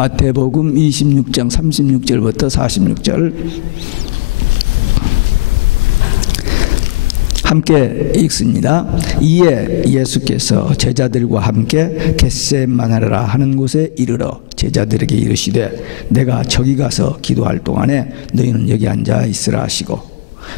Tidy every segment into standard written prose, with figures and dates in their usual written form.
마태복음 26장 36절부터 46절 함께 읽습니다. 이에 예수께서 제자들과 함께 겟세마네라 하는 곳에 이르러 제자들에게 이르시되 내가 저기 가서 기도할 동안에 너희는 여기 앉아 있으라 하시고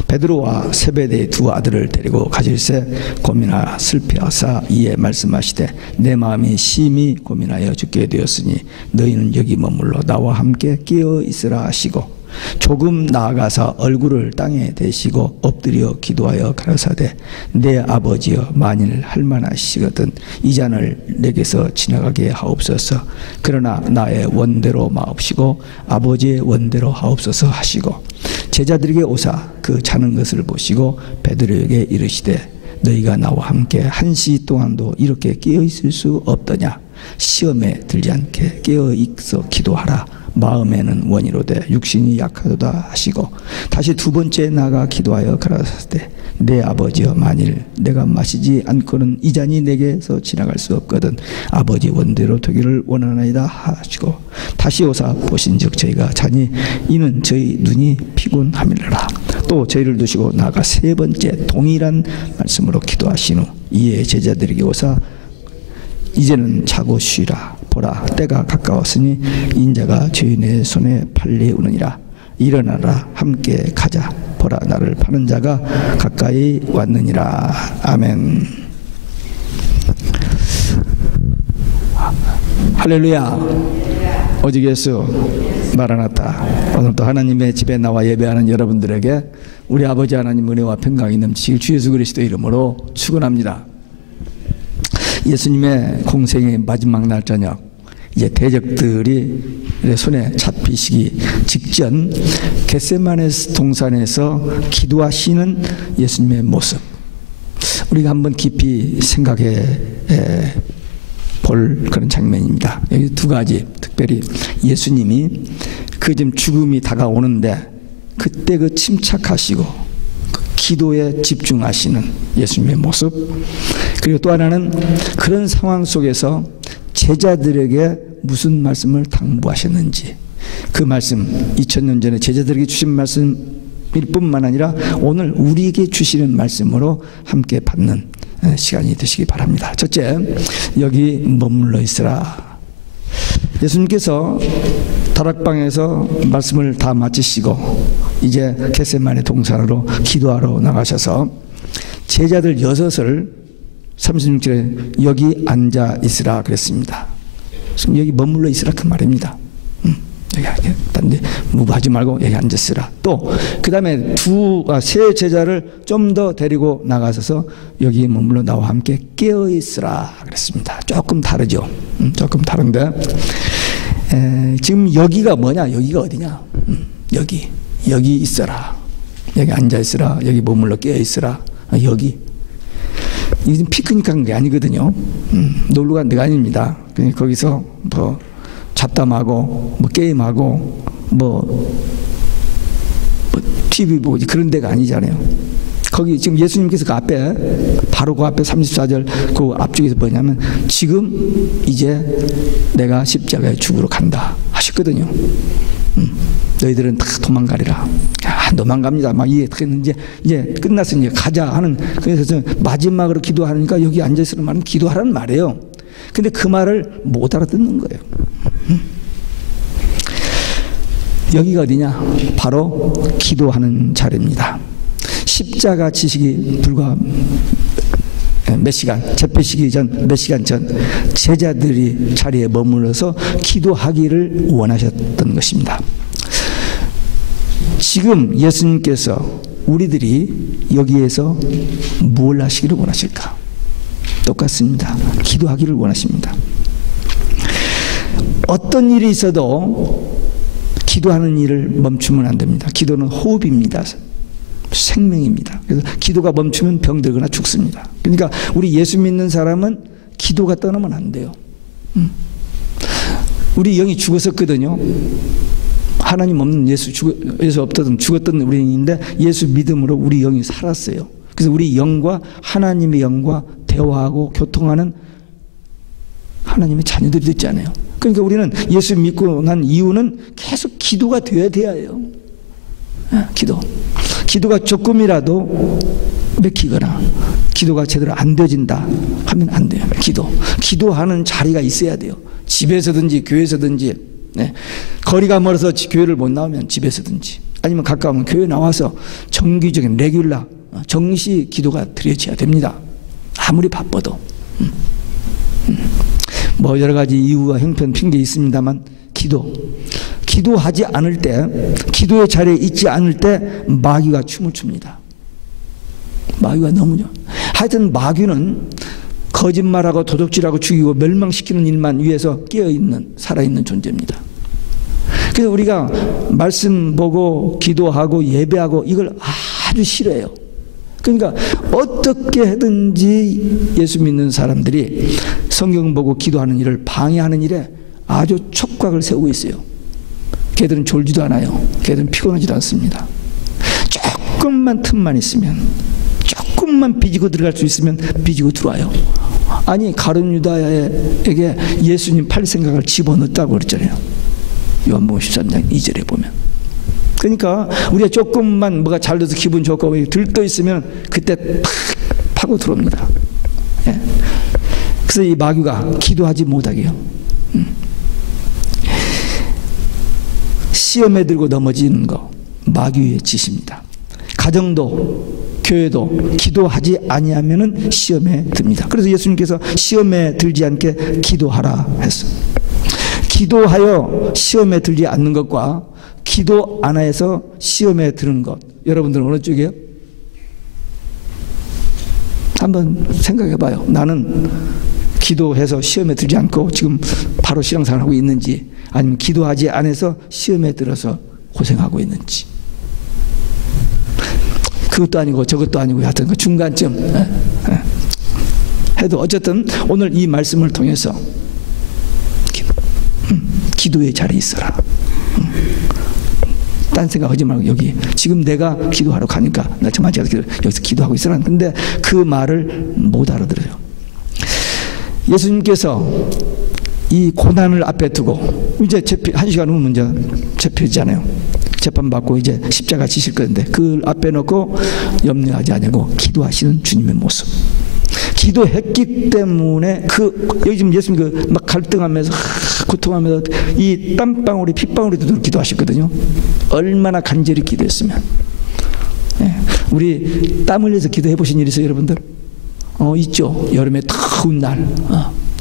베드로와 세베대의 두 아들을 데리고 가실새 고민하여 슬피하사 이에 말씀하시되 내 마음이 심히 고민하여 죽게 되었으니 너희는 여기 머물러 나와 함께 깨어 있으라 하시고 조금 나아가서 얼굴을 땅에 대시고 엎드려 기도하여 가라사대 내 아버지여 만일 할만하시거든 이 잔을 내게서 지나가게 하옵소서 그러나 나의 원대로 마옵시고 아버지의 원대로 하옵소서 하시고 제자들에게 오사 그 자는 것을 보시고 베드로에게 이르시되 너희가 나와 함께 한시 동안도 이렇게 깨어 있을 수 없더냐 시험에 들지 않게 깨어 있어 기도하라 마음에는 원이로되 육신이 약하도다 하시고 다시 두 번째 나가 기도하여 가라사대 내 아버지여 만일 내가 마시지 않고는 이 잔이 내게서 지나갈 수 없거든 아버지 원대로 되기를 원하나이다 하시고 다시 오사 보신즉 저희가 자니 이는 저희 눈이 피곤함이라 또 저희를 두시고 나가 세 번째 동일한 말씀으로 기도하신 후 이에 제자들에게 오사 이제는 자고 쉬라 보라 때가 가까웠으니 인자가 죄인의 손에 팔리우느니라 일어나라 함께 가자 보라 나를 파는 자가 가까이 왔느니라 아멘. 할렐루야. 오직 예수 마라나타. 오늘도 하나님의 집에 나와 예배하는 여러분들에게 우리 아버지 하나님 은혜와 평강이 넘치길 주 예수 그리스도 이름으로 축원합니다. 예수님의 공생의 마지막 날 저녁 이제 대적들이 손에 잡히시기 직전 겟세마네 동산에서 기도하시는 예수님의 모습 우리가 한번 깊이 생각해 볼 그런 장면입니다. 여기 두 가지 특별히 예수님이 그 지금 죽음이 다가오는데 그때 그 침착하시고 기도에 집중하시는 예수님의 모습 그리고 또 하나는 그런 상황 속에서 제자들에게 무슨 말씀을 당부하셨는지 그 말씀 2000년 전에 제자들에게 주신 말씀일 뿐만 아니라 오늘 우리에게 주시는 말씀으로 함께 받는 시간이 되시기 바랍니다. 첫째 여기 머물러 있으라. 예수님께서 다락방에서 말씀을 다 마치시고 이제 겟세마네 동산으로 기도하러 나가셔서 제자들 6을 36절에 여기 앉아 있으라 그랬습니다. 지금 여기 머물러 있으라 그 말입니다. 여기 딴데 무부하지 말고 여기 앉았으라. 또 그 다음에 세 제자를 좀 더 데리고 나가셔서 여기 머물러 나와 함께 깨어 있으라 그랬습니다. 조금 다르죠. 조금 다른데 지금 여기가 뭐냐? 여기가 어디냐? 여기 있어라. 여기 앉아 있으라. 여기 머물러 깨어 있으라. 여기. 이게 지금 피크닉 간 게 아니거든요. 놀러 간 데가 아닙니다. 거기서 뭐 잡담하고 뭐 게임하고 뭐 TV 보고 그런 데가 아니잖아요. 거기 지금 예수님께서 그 앞에 바로 그 앞에 34절 그 앞쪽에서 뭐냐면 지금 이제 내가 십자가에 죽으러 간다 하셨거든요. 너희들은 다 도망가리라. 도망갑니다. 막 이제 끝났으니 가자 하는 그래서 마지막으로 기도하니까 여기 앉아 있으는 말은 기도하라는 말이에요. 근데 그 말을 못 알아듣는 거예요. 여기가 어디냐? 바로 기도하는 자리입니다. 십자가 지시기 불과 몇 시간, 잡히시기 전 몇 시간 전 제자들이 자리에 머물러서 기도하기를 원하셨던 것입니다. 지금 예수님께서 우리들이 여기에서 뭘 하시기를 원하실까? 똑같습니다. 기도하기를 원하십니다. 어떤 일이 있어도 기도하는 일을 멈추면 안 됩니다. 기도는 호흡입니다. 생명입니다. 그래서 기도가 멈추면 병들거나 죽습니다. 그러니까 우리 예수 믿는 사람은 기도가 떠나면 안 돼요. 우리 영이 죽었었거든요. 하나님 없는 예수 없던 죽었던 우리 영인데 예수 믿음으로 우리 영이 살았어요. 그래서 우리 영과 하나님의 영과 대화하고 교통하는 하나님의 자녀들이 됐잖아요. 그러니까 우리는 예수 믿고 난 이유는 계속 기도가 되어야 돼요. 기도가 조금이라도 맥히거나 기도가 제대로 안 되어진다 하면 안 돼요. 기도하는 자리가 있어야 돼요. 집에서든지 교회에서든지, 거리가 멀어서 교회를 못 나오면 집에서든지, 아니면 가까우면 교회 나와서 정기적인 레귤라 정시 기도가 드려져야 됩니다. 아무리 바빠도. 뭐 여러 가지 이유와 형편 핑계 있습니다만 기도하지 않을 때, 기도의 자리에 있지 않을 때 마귀가 춤을 춥니다. 마귀가 너무죠. 하여튼 마귀는 거짓말하고 도둑질하고 죽이고 멸망시키는 일만 위해서 깨어있는 살아있는 존재입니다. 그래서 우리가 말씀 보고 기도하고 예배하고 이걸 아주 싫어해요. 그러니까 어떻게 하든지 예수 믿는 사람들이 성경 보고 기도하는 일을 방해하는 일에 아주 촉각을 세우고 있어요. 걔들은 졸지도 않아요. 걔들은 피곤하지도 않습니다. 조금만 틈만 있으면, 조금만 비지고 들어갈 수 있으면 비지고 들어와요. 아니, 가룟 유다에게 예수님 팔 생각을 집어넣었다고 그랬잖아요. 요한복음 13장 2절에 보면. 그러니까 우리가 조금만 뭐가 잘 돼서 기분 좋고 들떠 있으면 그때 팍 파고 들어옵니다. 그래서 이 마귀가 기도하지 못하게 해요. 시험에 들고 넘어지는 거 마귀의 짓입니다. 가정도 교회도 기도하지 아니하면은 시험에 듭니다. 그래서 예수님께서 시험에 들지 않게 기도하라 했어요. 기도하여 시험에 들지 않는 것과 기도 안 해서 시험에 드는 것, 여러분들은 어느 쪽이에요? 한번 생각해 봐요. 나는 기도해서 시험에 들지 않고 지금 바로 신앙생활 하고 있는지, 아니면 기도하지 않아서 시험에 들어서 고생하고 있는지. 그것도 아니고 저것도 아니고 하여튼 그 중간쯤 해도 어쨌든 오늘 이 말씀을 통해서 기도의 자리에 있어라. 딴 생각하지 말고 여기 지금 내가 기도하러 가니까 나 정말 제가 여기서 기도하고 있어라. 근데 그 말을 못 알아들어요. 예수님께서 이 고난을 앞에 두고 이제 한 시간 후면 이제 재판이잖아요. 재판받고 이제 십자가 지실 건데 그걸 앞에 놓고 염려하지 않고 기도하시는 주님의 모습. 기도했기 때문에 여기 지금 예수님 막 갈등하면서 고통하면서 이 땀방울이 핏방울이 기도하셨거든요. 얼마나 간절히 기도했으면. 우리 땀 흘려서 기도해 보신 일 있어요, 여러분들? 있죠. 여름에 더운 날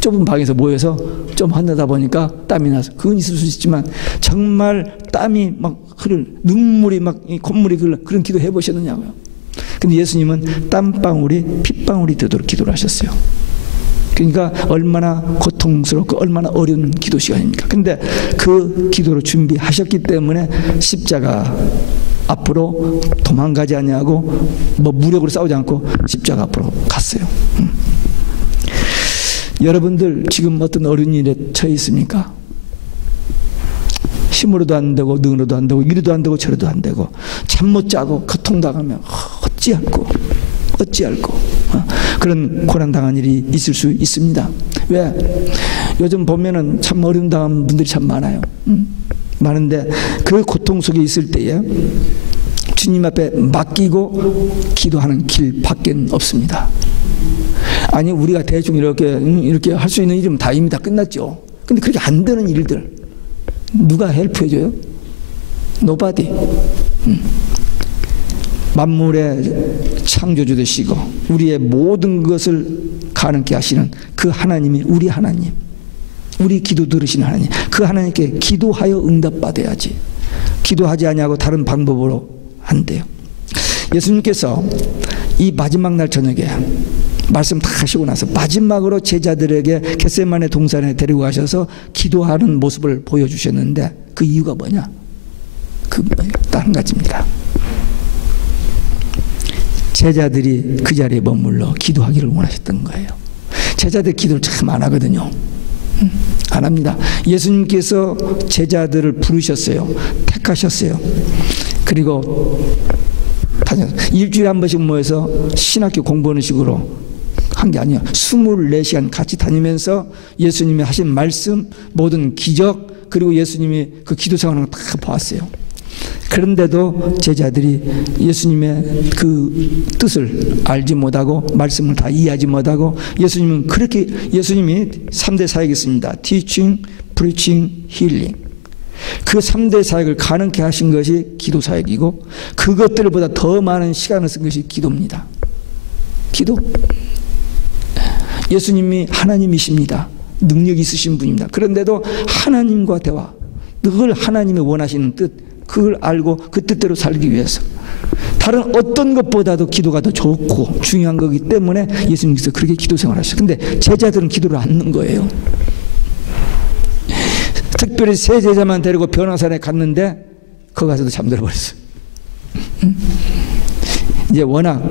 좁은 방에서 모여서 좀 한다다 보니까 땀이 나서, 그건 있을 수 있지만 정말 땀이 막 눈물이 막 콧물이 그런 기도 해보셨느냐고요. 근데 예수님은 땀방울이 핏방울이 되도록 기도를 하셨어요. 그러니까 얼마나 고통스럽고 얼마나 어려운 기도 시간입니까? 근데 그 기도를 준비하셨기 때문에 십자가 앞으로 도망가지 않냐고 뭐 무력으로 싸우지 않고 십자가 앞으로 갔어요. 여러분들 지금 어떤 어려운 일에 처해 있습니까? 힘으로도 안 되고 능으로도 안 되고 이리도 안 되고 저리도 안 되고 잠 못 자고 고통당하면 어찌할꼬 그런 고난당한 일이 있을 수 있습니다. 왜? 요즘 보면은 참 어려움 당한 분들이 참 많아요. 많은데 그 고통 속에 있을 때에 주님 앞에 맡기고 기도하는 길밖에 없습니다. 아니 우리가 대충 이렇게 할 수 있는 일이면 다입니다. 끝났죠. 근데 그렇게 안 되는 일들 누가 헬프해줘요? Nobody. 만물의 창조주 되시고 우리의 모든 것을 가능케 하시는 그 하나님이 우리 하나님, 우리 기도 들으시는 하나님, 그 하나님께 기도하여 응답받아야지. 기도하지 아니하고 다른 방법으로 안 돼요. 예수님께서 이 마지막 날 저녁에 말씀 다 하시고 나서 마지막으로 제자들에게 겟세마네 동산에 데리고 가셔서 기도하는 모습을 보여주셨는데 그 이유가 뭐냐? 딱 한 가지입니다. 제자들이 그 자리에 머물러 기도하기를 원하셨던 거예요. 제자들 기도를 참 안 하거든요. 안 합니다. 예수님께서 제자들을 부르셨어요. 택하셨어요. 그리고 일주일에 한 번씩 모여서 신학교 공부하는 식으로 한 게 아니에요. 24시간 같이 다니면서 예수님이 하신 말씀, 모든 기적, 그리고 예수님이 그 기도 생활을 다 보았어요. 그런데도 제자들이 예수님의 그 뜻을 알지 못하고 말씀을 다 이해하지 못하고, 예수님은 그렇게, 예수님이 3대 사역이 있습니다. Teaching, Preaching, Healing. 그 3대 사역을 가능케 하신 것이 기도 사역이고, 그것들보다 더 많은 시간을 쓴 것이 기도입니다. 기도. 예수님이 하나님이십니다. 능력이 있으신 분입니다. 그런데도 하나님과 대화, 늘 하나님이 원하시는 뜻, 그걸 알고 그 뜻대로 살기 위해서 다른 어떤 것보다도 기도가 더 좋고 중요한 거기 때문에 예수님께서 그렇게 기도 생활하셨어요. 근데 제자들은 기도를 안 하는 거예요. 특별히 세 제자만 데리고 변화산에 갔는데 거기 가서도 잠들어 버렸어요. 이제 워낙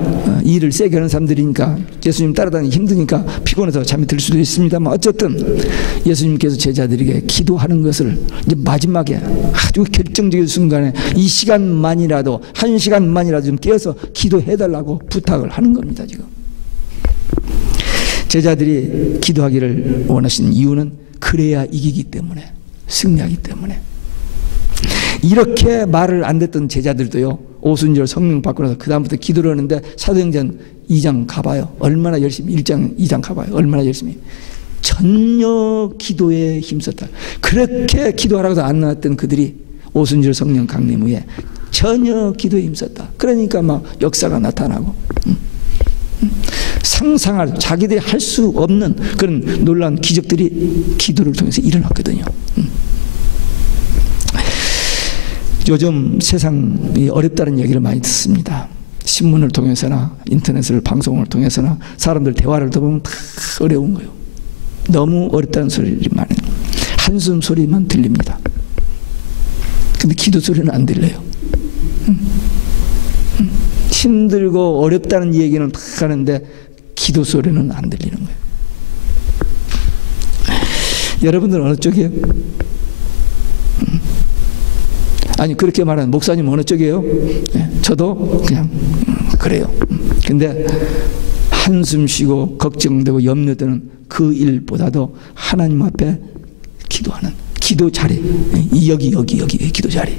일을 세게 하는 사람들이니까 예수님 따라다니기 힘드니까 피곤해서 잠이 들 수도 있습니다만, 어쨌든 예수님께서 제자들에게 기도하는 것을 이제 마지막에 아주 결정적인 순간에 이 시간만이라도, 1시간만이라도 좀 깨어서 기도해달라고 부탁을 하는 겁니다. 지금 제자들이 기도하기를 원하시는 이유는 그래야 이기기 때문에, 승리하기 때문에. 이렇게 말을 안 듣던 제자들도요, 오순절 성령 받고 나서 그 다음부터 기도를 하는데, 사도행전 2장 가봐요. 얼마나 열심히, 1장 2장 가봐요. 얼마나 열심히 전혀 기도에 힘썼다. 그렇게 기도하라고 해서 안 나왔던 그들이 오순절 성령 강림 후에 전혀 기도에 힘썼다. 그러니까 막 역사가 나타나고, 상상할, 자기들이 할 수 없는 그런 놀라운 기적들이 기도를 통해서 일어났거든요. 요즘 세상이 어렵다는 얘기를 많이 듣습니다. 신문을 통해서나 인터넷을, 방송을 통해서나 사람들 대화를 들어보면 다 어려운 거예요. 너무 어렵다는 소리를 많이, 한숨 소리만 들립니다. 근데 기도 소리는 안 들려요. 힘들고 어렵다는 얘기는 다 하는데 기도 소리는 안 들리는 거예요. 여러분들은 어느 쪽이에요? 아니, 그렇게 말하는 목사님 어느 쪽이에요? 저도 그냥 그래요. 근데 한숨 쉬고 걱정되고 염려되는 그 일보다도 하나님 앞에 기도하는 기도 자리, 여기 기도 자리.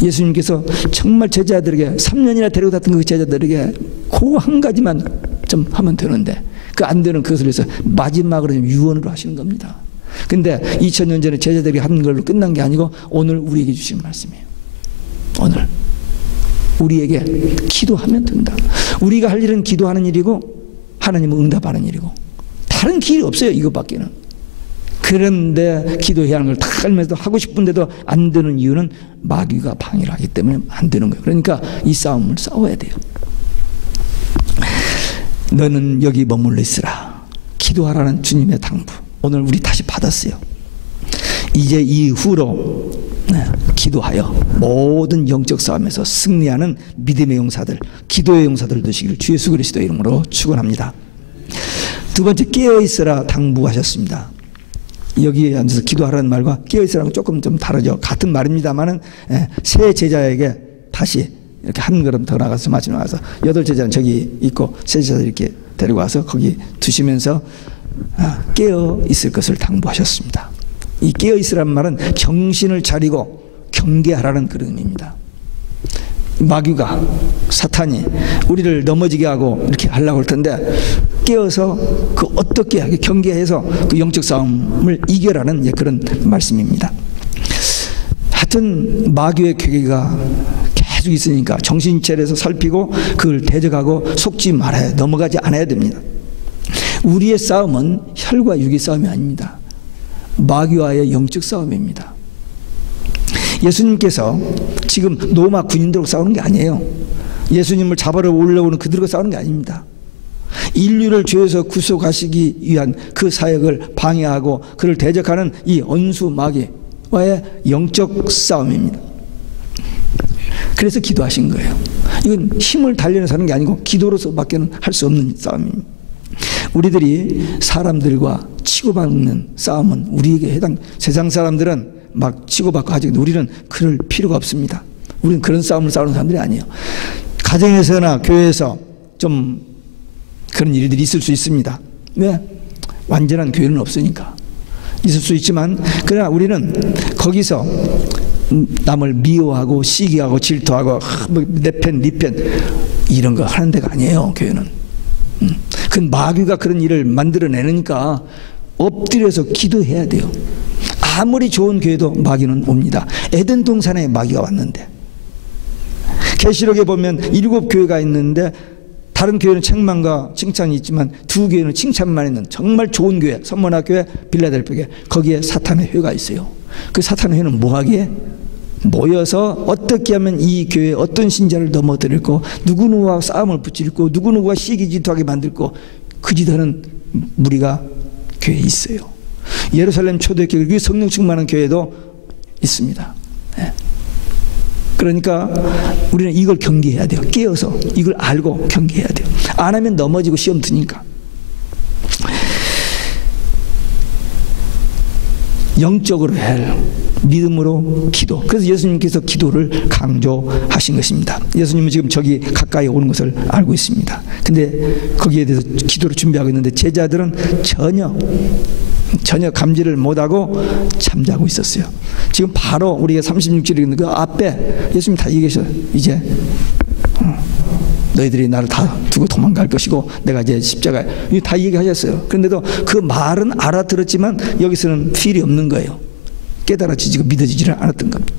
예수님께서 정말 제자들에게 3년이나 데리고 다녔던 그 제자들에게 그 한 가지만 좀 하면 되는데, 그 안 되는 그것을 위해서 마지막으로 유언으로 하시는 겁니다. 근데 2000년 전에 제자들이 한 걸로 끝난 게 아니고 오늘 우리에게 주신 말씀이에요. 오늘 우리에게 기도하면 된다. 우리가 할 일은 기도하는 일이고 하나님은 응답하는 일이고 다른 길이 없어요. 이것밖에는. 그런데 기도해야 하는 걸 다 알면서도 하고 싶은데도 안 되는 이유는 마귀가 방해를 하기 때문에 안 되는 거예요. 그러니까 이 싸움을 싸워야 돼요. 너는 여기 머물러 있으라. 기도하라는 주님의 당부. 오늘 우리 다시 받았어요. 이제 이후로 기도하여 모든 영적 싸움에서 승리하는 믿음의 용사들, 기도의 용사들 되시기를 주 예수 그리스도의 이름으로 축원합니다. 두 번째, 깨어있으라 당부하셨습니다. 여기에 앉아서 기도하라는 말과 깨어있으라는 조금 좀 다르죠. 같은 말입니다만은 세 제자에게 다시 이렇게 한 걸음 더 나가서 마지막 나가서 8제자는 저기 있고 세 제자들 이렇게 데리고 와서 거기 두시면서 깨어 있을 것을 당부하셨습니다. 이 깨어 있으라는 말은 정신을 차리고 경계하라는 그런 의미입니다. 마귀가, 사탄이 우리를 넘어지게 하고 이렇게 하려고 할 텐데 깨어서 그 어떻게 하게 경계해서 그 영적 싸움을 이겨라는 그런 말씀입니다. 하여튼 마귀의 괴계가 계속 있으니까 정신 차려서 살피고 그걸 대적하고 속지 말아야, 넘어가지 않아야 됩니다. 우리의 싸움은 혈과 육의 싸움이 아닙니다. 마귀와의 영적 싸움입니다. 예수님께서 지금 로마 군인들하고 싸우는 게 아니에요. 예수님을 잡으러 올라오는 그들과 싸우는 게 아닙니다. 인류를 죄에서 구속하시기 위한 그 사역을 방해하고 그를 대적하는 이 원수 마귀와의 영적 싸움입니다. 그래서 기도하신 거예요. 이건 힘을 단련해서 하는 게 아니고 기도로서밖에는 할 수 없는 싸움입니다. 우리들이 사람들과 치고받는 싸움은 우리에게 해당, 세상 사람들은 막 치고받고 하지, 우리는 그럴 필요가 없습니다. 우리는 그런 싸움을 싸우는 사람들이 아니에요. 가정에서나 교회에서 좀 그런 일들이 있을 수 있습니다. 왜? 완전한 교회는 없으니까. 있을 수 있지만 그러나 우리는 거기서 남을 미워하고 시기하고 질투하고 내 편, 네 편 이런 거 하는 데가 아니에요. 교회는. 그 마귀가 그런 일을 만들어내니까 엎드려서 기도해야 돼요. 아무리 좋은 교회도 마귀는 옵니다. 에덴 동산에 마귀가 왔는데, 계시록에 보면 7교회가 있는데 다른 교회는 책망과 칭찬이 있지만 두 교회는 칭찬만 있는 정말 좋은 교회, 선문학교회, 빌라델피아 교회, 거기에 사탄의 회가 있어요. 그 사탄의 회는 뭐하기에? 모여서 어떻게 하면 이 교회에 어떤 신자를 넘어뜨릴고 누구누구와 싸움을 붙일고 누구누구와 시기질투하게 만들고 그 짓하는 무리가 교회에 있어요. 예루살렘 초대교회, 성령 충만한 교회도 있습니다. 네. 그러니까 우리는 이걸 경계해야 돼요. 깨어서 이걸 알고 경계해야 돼요. 안 하면 넘어지고 시험 드니까. 영적으로 해야 믿음으로 기도. 그래서 예수님께서 기도를 강조하신 것입니다. 예수님은 지금 저기 가까이 오는 것을 알고 있습니다. 근데 거기에 대해서 기도를 준비하고 있는데 제자들은 전혀 감지를 못하고 잠자고 있었어요. 지금 바로 우리가 36절에 있는 그 앞에 예수님 다 얘기하셔요. 이제 너희들이 나를 다 두고 도망갈 것이고 내가 이제 십자가에 다 얘기하셨어요. 그런데도 그 말은 알아들었지만 여기서는 필이 없는 거예요. 깨달아지지고 믿어지지를 않았던 겁니다.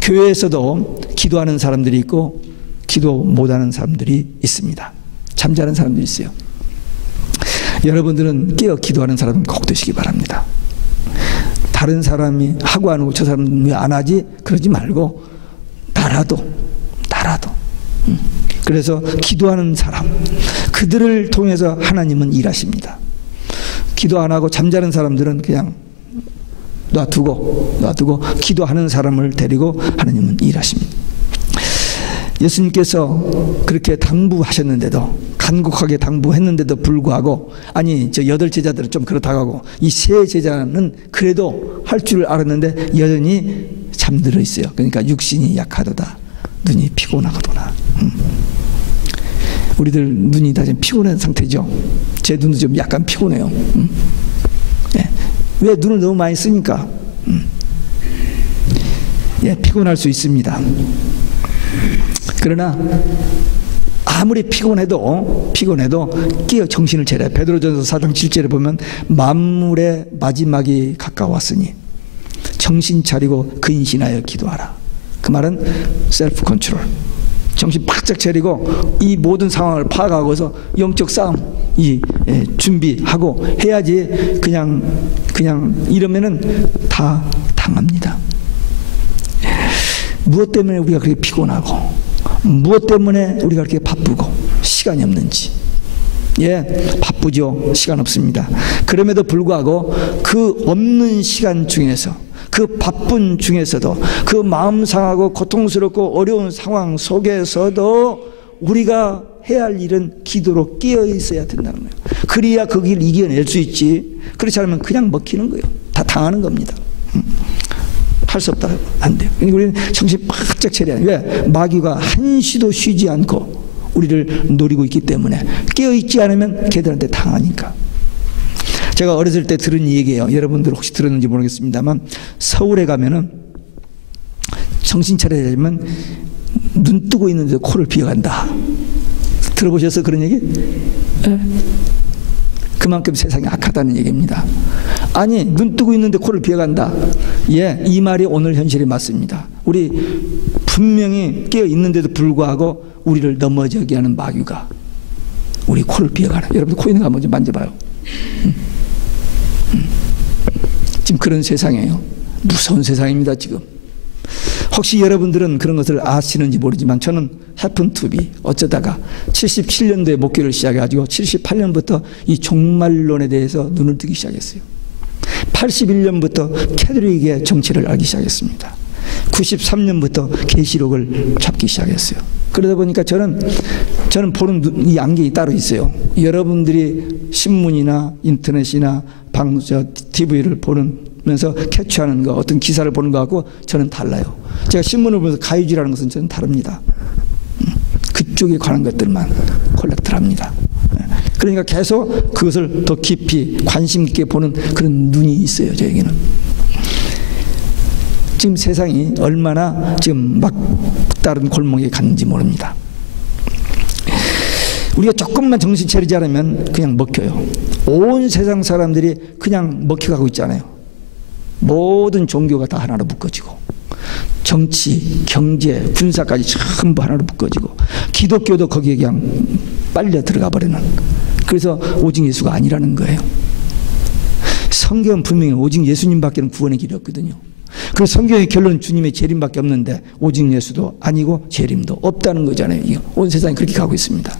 교회에서도 기도하는 사람들이 있고 기도 못하는 사람들이 있습니다. 잠자는 사람들이 있어요. 여러분들은 깨어 기도하는 사람 꼭 되시기 바랍니다. 다른 사람이 하고 안 하고 저 사람은 왜 안 하지? 그러지 말고 나라도 그래서 기도하는 사람, 그들을 통해서 하나님은 일하십니다. 기도 안 하고 잠자는 사람들은 그냥 놔두고 기도하는 사람을 데리고 하나님은 일하십니다. 예수님께서 그렇게 당부하셨는데도, 간곡하게 당부했는데도 불구하고, 아니 저 8제자들은 좀 그렇다고 하고 이 3제자는 그래도 할 줄 알았는데 여전히 잠들어 있어요. 그러니까 육신이 약하도다, 눈이 피곤하거도나. 우리들 눈이 다 지금 피곤한 상태죠. 제 눈도 좀 약간 피곤해요. 예. 왜? 눈을 너무 많이 쓰니까. 예, 피곤할 수 있습니다. 그러나 아무리 피곤해도 깨어 정신을 차려야. 베드로전서 4장 7절에 보면 만물의 마지막이 가까웠으니 정신 차리고 근신하여 기도하라. 그 말은 셀프 컨트롤, 정신 바짝 차리고 이 모든 상황을 파악하고서 영적 싸움 준비하고 해야지. 그냥 이러면은 다 당합니다. 무엇 때문에 우리가 그렇게 피곤하고, 무엇 때문에 우리가 그렇게 바쁘고 시간이 없는지. 예, 바쁘죠. 시간 없습니다. 그럼에도 불구하고 그 없는 시간 중에서, 그 바쁜 중에서도, 그 마음 상하고 고통스럽고 어려운 상황 속에서도 우리가 해야 할 일은 기도로 깨어 있어야 된다는 거예요. 그래야 그 길 이겨낼 수 있지. 그렇지 않으면 그냥 먹히는 거예요. 다 당하는 겁니다. 할 수 없다. 안 돼요. 그러니까 우리는 정신 바짝 차려야 해요. 왜? 마귀가 한시도 쉬지 않고 우리를 노리고 있기 때문에 깨어 있지 않으면 걔들한테 당하니까. 제가 어렸을 때 들은 얘기예요. 여러분들 혹시 들었는지 모르겠습니다만, 서울에 가면은 정신 차려야 되면 눈 뜨고 있는데 코를 비어간다. 들어보셨어? 그런 얘기? 네. 그만큼 세상이 악하다는 얘기입니다. 아니, 눈 뜨고 있는데 코를 비어간다. 예, 이 말이 오늘 현실에 맞습니다. 우리 분명히 깨어 있는데도 불구하고 우리를 넘어지게 하는 마귀가 우리 코를 비어가는. 여러분들 코 있는 거 한번 좀 만져봐요. 지금 그런 세상이에요. 무서운 세상입니다, 지금. 혹시 여러분들은 그런 것을 아시는지 모르지만 저는 happen to be, 어쩌다가 77년도에 목회를 시작해가지고 78년부터 이 종말론에 대해서 눈을 뜨기 시작했어요. 81년부터 캐톨릭의 정체를 알기 시작했습니다. 93년부터 계시록을 잡기 시작했어요. 그러다 보니까 저는 보는 이 안경이 따로 있어요. 여러분들이 신문이나 인터넷이나 TV를 보면서 캐치하는 거, 어떤 기사를 보는 거하고 저는 달라요. 제가 신문을 보면서 가유지라는 것은 저는 다릅니다. 그쪽에 관한 것들만 콜렉트를 합니다. 그러니까 계속 그것을 더 깊이 관심 있게 보는 그런 눈이 있어요, 저에게는. 지금 세상이 얼마나 지금 막 다른 골목에 갔는지 모릅니다. 우리가 조금만 정신 차리지 않으면 그냥 먹혀요. 온 세상 사람들이 그냥 먹혀가고 있잖아요. 모든 종교가 다 하나로 묶어지고, 정치, 경제, 군사까지 전부 하나로 묶어지고, 기독교도 거기에 그냥 빨려 들어가 버리는, 그래서 오직 예수가 아니라는 거예요. 성경은 분명히 오직 예수님밖에는 구원의 길이 없거든요. 그래서 성경의 결론은 주님의 재림밖에 없는데 오직 예수도 아니고 재림도 없다는 거잖아요. 온 세상이 그렇게 가고 있습니다.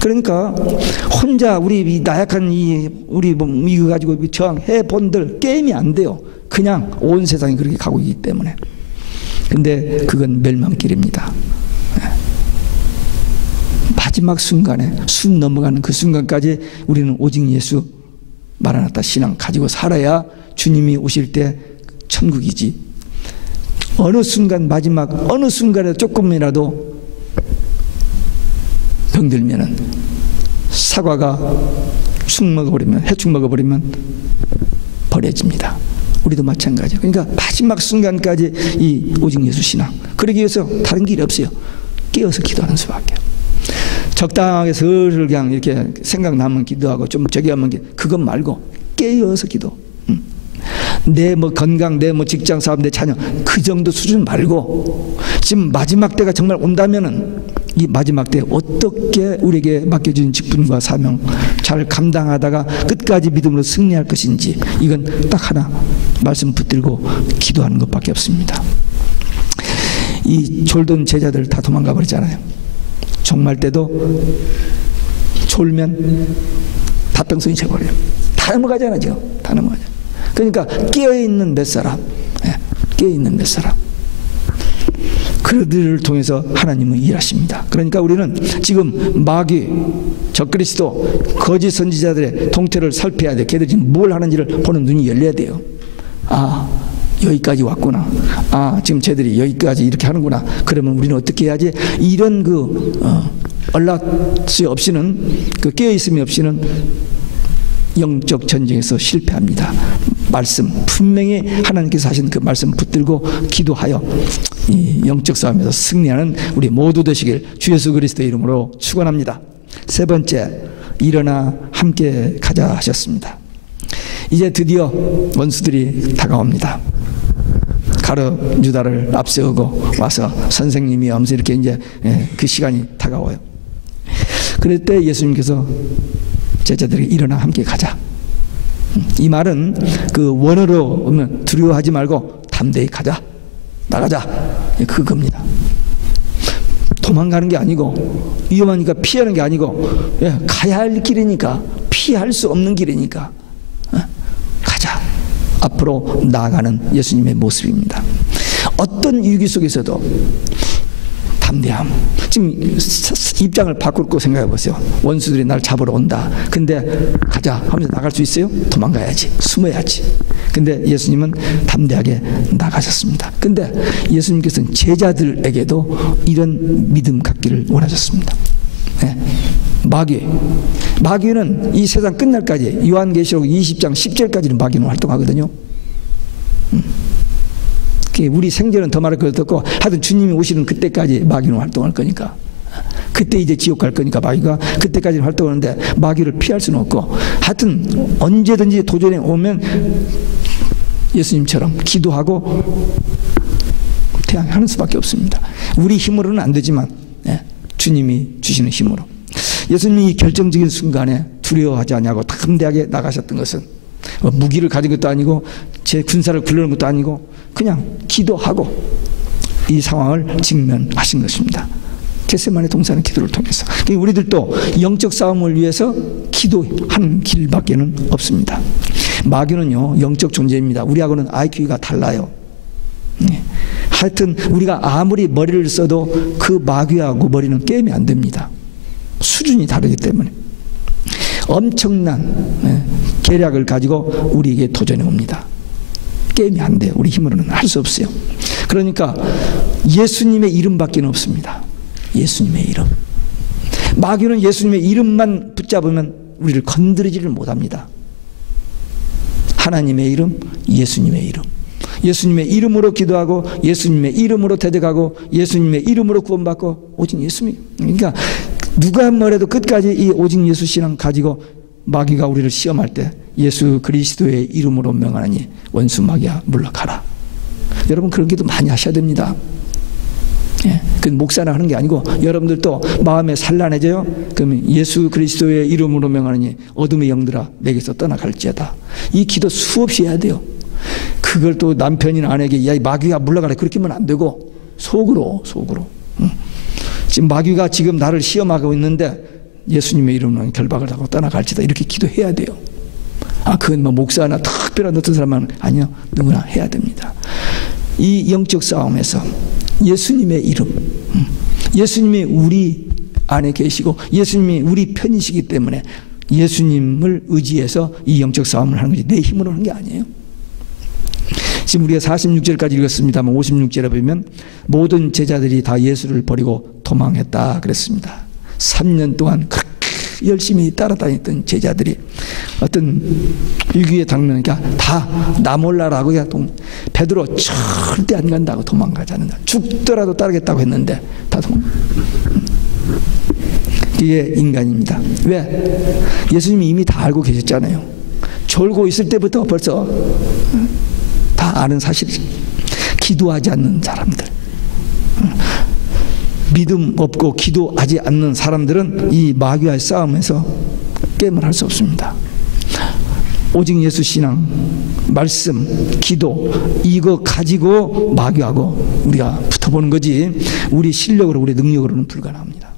그러니까 혼자 우리 나약한 우리 이거 가지고 저항해 본들 게임이 안 돼요. 그냥 온 세상이 그렇게 가고 있기 때문에. 근데 그건 멸망길입니다. 마지막 순간에 숨 넘어가는 그 순간까지 우리는 오직 예수 마라나타 신앙 가지고 살아야 주님이 오실 때 천국이지. 어느 순간, 마지막 어느 순간에 조금이라도 병들면은, 사과가 축 먹어버리면, 해축 먹어버리면 버려집니다. 우리도 마찬가지예요. 그러니까 마지막 순간까지 이 오직 예수 신앙, 그러기 위해서 다른 길이 없어요. 깨어서 기도하는 수밖에. 적당하게 슬슬 그냥 이렇게 생각나면 기도하고 좀 저기 하면 그것 말고 깨어서 기도. 내 뭐 건강, 내 뭐 직장, 사업, 내 자녀, 그 정도 수준 말고 지금 마지막 때가 정말 온다면은 이 마지막 때 어떻게 우리에게 맡겨진 직분과 사명 잘 감당하다가 끝까지 믿음으로 승리할 것인지, 이건 딱 하나 말씀 붙들고 기도하는 것밖에 없습니다. 이 졸던 제자들 다 도망가 버리잖아요. 종말 때도 졸면 다병성이 쳐버려요. 다 넘어가잖아, 지금. 다 넘어가잖아. 그러니까 깨어있는 몇 사람, 깨어있는 몇 사람, 그들을 통해서 하나님은 일하십니다. 그러니까 우리는 지금 마귀, 적그리스도, 거짓 선지자들의 동태를 살펴야 돼요. 걔들이 지금 뭘 하는지를 보는 눈이 열려야 돼요. 아, 여기까지 왔구나. 아, 지금 쟤들이 여기까지 이렇게 하는구나. 그러면 우리는 어떻게 해야지? 이런 얼라치 없이는, 깨어있음이 없이는 영적 전쟁에서 실패합니다. 말씀, 분명히 하나님께서 하신 그 말씀 붙들고 기도하여 이 영적 싸움에서 승리하는 우리 모두 되시길 주 예수 그리스도의 이름으로 축원합니다. 세 번째, 일어나 함께 가자 하셨습니다. 이제 드디어 원수들이 다가옵니다. 가룟 유다를 앞세우고 와서 선생님이 하면서 이렇게 이제 그 시간이 다가와요. 그럴 때 예수님께서 제자들에게 일어나 함께 가자. 이 말은 그 원어로 오면 두려워하지 말고 담대히 가자, 나가자, 그겁니다. 도망가는 게 아니고, 위험하니까 피하는 게 아니고, 가야 할 길이니까, 피할 수 없는 길이니까 가자. 앞으로 나아가는 예수님의 모습입니다. 어떤 위기 속에서도 담대함. 지금 입장을 바꾸고 생각해 보세요. 원수들이 날 잡으러 온다. 근데 가자 하면서 나갈 수 있어요? 도망가야지, 숨어야지. 근데 예수님은 담대하게 나가셨습니다. 근데 예수님께서는 제자들에게도 이런 믿음 갖기를 원하셨습니다. 마귀는 이 세상 끝날까지, 요한계시록 20장 10절까지는 마귀는 활동하거든요. 우리 생전은 더 말할 것 없고, 하여튼 주님이 오시는 그때까지 마귀는 활동할 거니까, 그때 이제 지옥 갈 거니까 마귀가 그때까지는 활동하는데 마귀를 피할 수는 없고, 하여튼 언제든지 도전에 오면 예수님처럼 기도하고 대항하는 수밖에 없습니다. 우리 힘으로는 안 되지만 주님이 주시는 힘으로. 예수님이 결정적인 순간에 두려워하지 않냐고 담대하게 나가셨던 것은 무기를 가진 것도 아니고 제 군사를 굴려놓은 것도 아니고 그냥 기도하고 이 상황을 직면하신 것입니다. 겟세마네 동산의 기도를 통해서. 우리들도 영적 싸움을 위해서 기도하는 길밖에는 없습니다. 마귀는요, 영적 존재입니다. 우리하고는 IQ가 달라요. 하여튼 우리가 아무리 머리를 써도 그 마귀하고 머리는 게임이 안 됩니다. 수준이 다르기 때문에 엄청난 계략을 가지고 우리에게 도전해 옵니다. 게임이 안 돼요. 우리 힘으로는 할 수 없어요. 그러니까 예수님의 이름밖에 없습니다. 예수님의 이름. 마귀는 예수님의 이름만 붙잡으면 우리를 건드리지를 못합니다. 하나님의 이름, 예수님의 이름. 예수님의 이름으로 기도하고 예수님의 이름으로 대적하고 예수님의 이름으로 구원받고 오직 예수님. 그러니까 누가 뭐래도 끝까지 이 오직 예수 신앙 가지고 마귀가 우리를 시험할 때 예수 그리스도의 이름으로 명하니 원수 마귀야 물러가라. 여러분 그런 기도 많이 하셔야 됩니다. 예, 그 목사나 하는 게 아니고 여러분들도 마음에 산란해져요. 그러면 예수 그리스도의 이름으로 명하니 어둠의 영들아 내게서 떠나갈지어다. 이 기도 수없이 해야 돼요. 그걸 또 남편이나 아내에게 야 마귀가 물러가라 그렇게 하면 안 되고 속으로 지금 마귀가 지금 나를 시험하고 있는데 예수님의 이름으로 결박을 하고 떠나갈지다 이렇게 기도해야 돼요. 그건 뭐 목사나 특별한 어떤 사람은 아니요. 누구나 해야 됩니다. 이 영적 싸움에서 예수님의 이름, 예수님이 우리 안에 계시고 예수님이 우리 편이시기 때문에 예수님을 의지해서 이 영적 싸움을 하는 거지 내 힘으로 하는 게 아니에요. 지금 우리가 46절까지 읽었습니다만 56절에 보면 모든 제자들이 다 예수를 버리고 도망했다 그랬습니다. 3년 동안 그렇게 열심히 따라다녔던 제자들이 어떤 위기에 당면하니까 다 나 몰라라고 그냥 베드로 절대 안 간다고 도망가지 않는다. 죽더라도 따르겠다고 했는데 다 이게 인간입니다. 왜? 예수님이 이미 다 알고 계셨잖아요. 졸고 있을 때부터 벌써 다 아는 사실이죠. 기도하지 않는 사람들, 믿음 없고 기도하지 않는 사람들은 이 마귀와의 싸움에서 게임을 할 수 없습니다. 오직 예수 신앙, 말씀, 기도 이거 가지고 마귀하고 우리가 붙어보는 거지 우리 실력으로 우리 능력으로는 불가능합니다.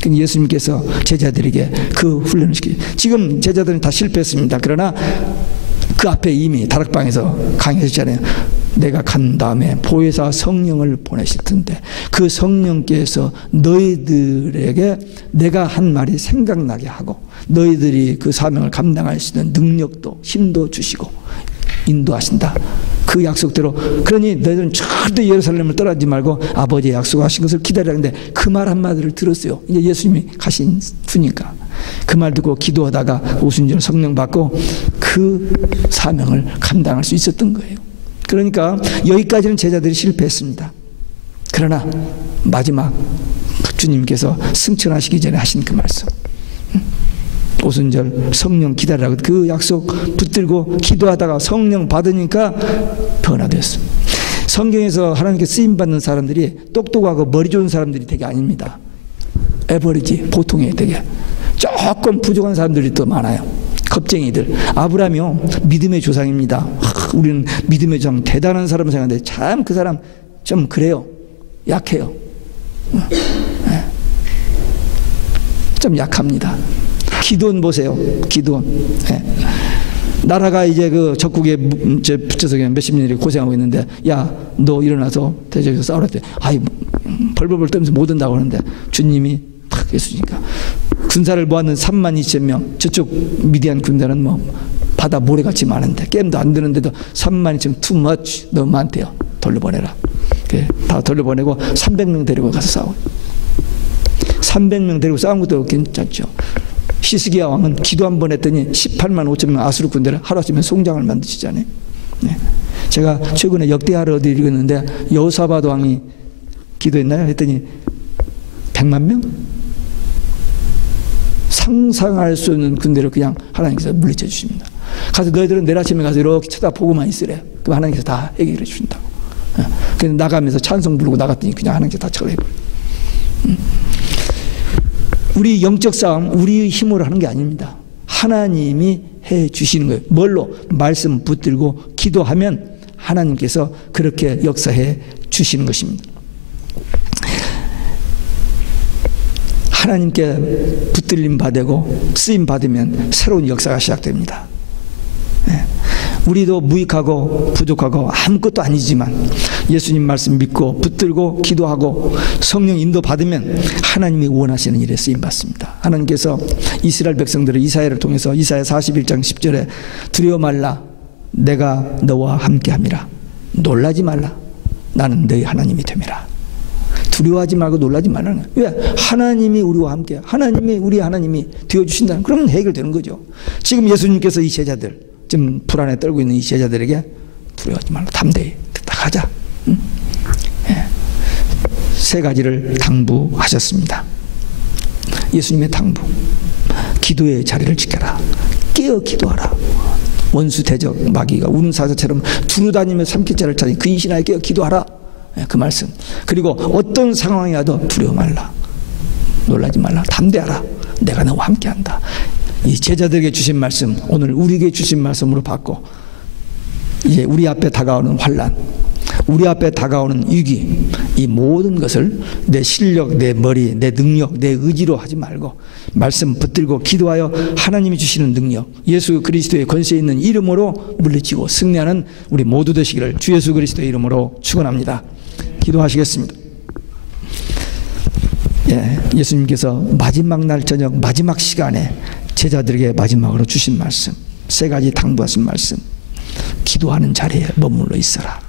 그러니까 예수님께서 제자들에게 그 훈련을 시키죠. 지금 제자들은 다 실패했습니다. 그러나 그 앞에 이미 다락방에서 강의하셨잖아요. 내가 간 다음에 보혜사 성령을 보내실 텐데 그 성령께서 너희들에게 내가 한 말이 생각나게 하고 너희들이 그 사명을 감당할 수 있는 능력도 힘도 주시고 인도하신다. 그 약속대로 그러니 너희들은 절대 예루살렘을 떠나지 말고 아버지의 약속하신 것을 기다리는데 그 말 한마디를 들었어요. 이제 예수님이 가신 후니까 그 말 듣고 기도하다가 오순절 성령 받고 그 사명을 감당할 수 있었던 거예요. 그러니까 여기까지는 제자들이 실패했습니다. 그러나 마지막 주님께서 승천하시기 전에 하신 그 말씀 오순절 성령 기다리라고 그 약속 붙들고 기도하다가 성령 받으니까 변화됐어요. 성경에서 하나님께 쓰임받는 사람들이 똑똑하고 머리 좋은 사람들이 되게 아닙니다. 에버리지 보통이 되게 조금 부족한 사람들이 더 많아요. 겁쟁이들. 아브라함이요 믿음의 조상입니다. 우리는 믿음의 조상 대단한 사람 생각하는데 참 그 사람 좀 그래요. 약해요. 좀 약합니다. 기도원 보세요. 기도원. 나라가 이제 그 적국에 붙여서 그냥 몇십 년이 고생하고 있는데 야 너 일어나서 대적에서 싸우라 했더니 아이 벌벌벌 떨면서 못 온다고 하는데 주님이 탁 해주니까 군사를 모았는 32,000명 저쪽 미디안 군대는 뭐 바다 모래같이 많은데 게임도 안 되는데도 32,000 too much 너무 많대요. 돌려보내라. 다 돌려보내고 300명 데리고 가서 싸워. 300명 데리고 싸운 것도 괜찮죠. 히스기야 왕은 기도 한 번 했더니 18만 5천 명 아수르 군대를 하루아침에 송장을 만드시잖아요. 네. 제가 최근에 역대하를 어디 읽었는데 여호사밧 왕이 기도했나요? 했더니 100만 명? 상상할 수 없는 군대를 그냥 하나님께서 물리쳐 주십니다. 가서 너희들은 내일 아침에 가서 이렇게 쳐다보고만 있으래. 그럼 하나님께서 다 해결해 주신다고. 그래서 나가면서 찬송 부르고 나갔더니 그냥 하나님께서 다 처리해버려. 우리 영적 싸움 우리의 힘으로 하는 게 아닙니다. 하나님이 해 주시는 거예요. 뭘로? 말씀 붙들고 기도하면 하나님께서 그렇게 역사해 주시는 것입니다. 하나님께 붙들림 받고 쓰임 받으면 새로운 역사가 시작됩니다. 우리도 무익하고 부족하고 아무것도 아니지만 예수님 말씀 믿고 붙들고 기도하고 성령 인도 받으면 하나님이 원하시는 일에 쓰임 받습니다. 하나님께서 이스라엘 백성들을 이사야를 통해서 이사야 41장 10절에 두려워 말라 내가 너와 함께함이라 놀라지 말라 나는 너희 하나님이 됨이라. 두려워하지 말고 놀라지 말라는 거예요. 왜? 하나님이 우리와 함께, 하나님이 우리 하나님이 되어주신다는, 그러면 해결되는 거죠. 지금 예수님께서 이 제자들, 지금 불안에 떨고 있는 이 제자들에게 두려워하지 말고 담대히 가자. 응? 예. 세 가지를 당부하셨습니다. 예수님의 당부. 기도의 자리를 지켜라. 깨어 기도하라. 원수 대적 마귀가 우는 사자처럼 두루다니며 삼킬자를 찾으니 근신하여 깨어 기도하라. 그 말씀. 그리고 어떤 상황이 와도 두려워 말라. 놀라지 말라. 담대하라. 내가 너와 함께한다. 이 제자들에게 주신 말씀, 오늘 우리에게 주신 말씀으로 받고, 이제 우리 앞에 다가오는 환난, 우리 앞에 다가오는 위기, 이 모든 것을 내 실력, 내 머리, 내 능력, 내 의지로 하지 말고 말씀 붙들고 기도하여 하나님이 주시는 능력, 예수 그리스도의 권세 있는 이름으로 물리치고 승리하는 우리 모두 되시기를 주 예수 그리스도의 이름으로 축원합니다. 기도하시겠습니다. 예, 예수님께서 마지막 날 저녁 마지막 시간에 제자들에게 마지막으로 주신 말씀, 세 가지 당부하신 말씀. 기도하는 자리에 머물러 있어라.